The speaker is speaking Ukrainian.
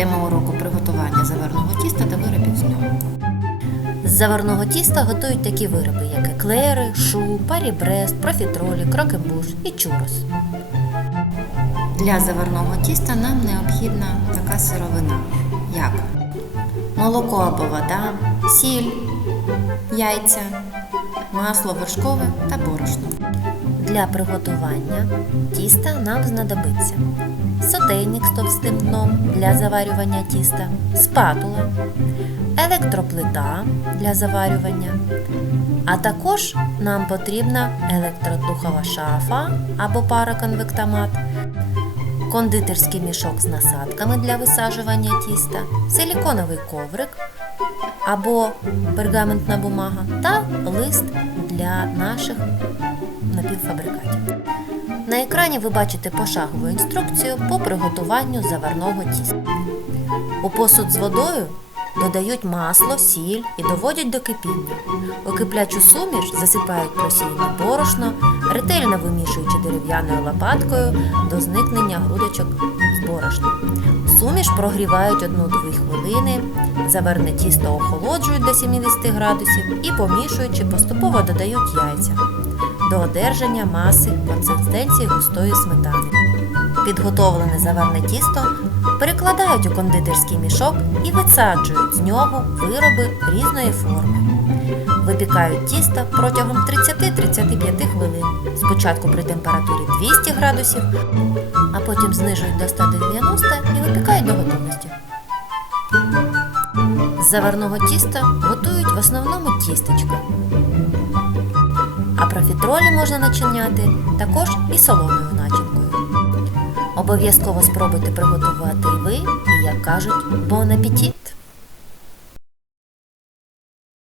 Тема уроку приготування заварного тіста та виробів з нього. З заварного тіста готують такі вироби, як еклери, шу, парібрест, профітролі, крокембуш і чурос. Для заварного тіста нам необхідна така сировина, як молоко або вода, сіль, яйця, масло вершкове та борошно. Для приготування тіста нам знадобиться сотейник з товстим дном для заварювання тіста, спатула, електроплита для заварювання, а також нам потрібна електродухова шафа або пароконвектомат, кондитерський мішок з насадками для висаджування тіста, силіконовий коврик або пергаментна бумага та лист для наших напівфабрикатів. На екрані ви бачите пошагову інструкцію по приготуванню заварного тіста. У посуд з водою додають масло, сіль і доводять до кипіння. У киплячу суміш засипають просіяне борошно, ретельно вимішуючи дерев'яною лопаткою до зникнення грудочок з борошном. Суміш прогрівають 1-2 хвилини, заварне тісто охолоджують до 70 градусів і помішуючи поступово додають яйця до одержання маси консистенції густої сметани. Підготовлене заварне тісто перекладають у кондитерський мішок і висаджують з нього вироби різної форми. Випікають тісто протягом 30-35 хвилин, спочатку при температурі 200 градусів, а потім знижують до 190 і випікають до готовності. З заварного тіста готують в основному тістечка. Профітролі можна начиняти також і солоною начинкою. Обов'язково спробуйте приготувати і ви, і як кажуть, бон апетит!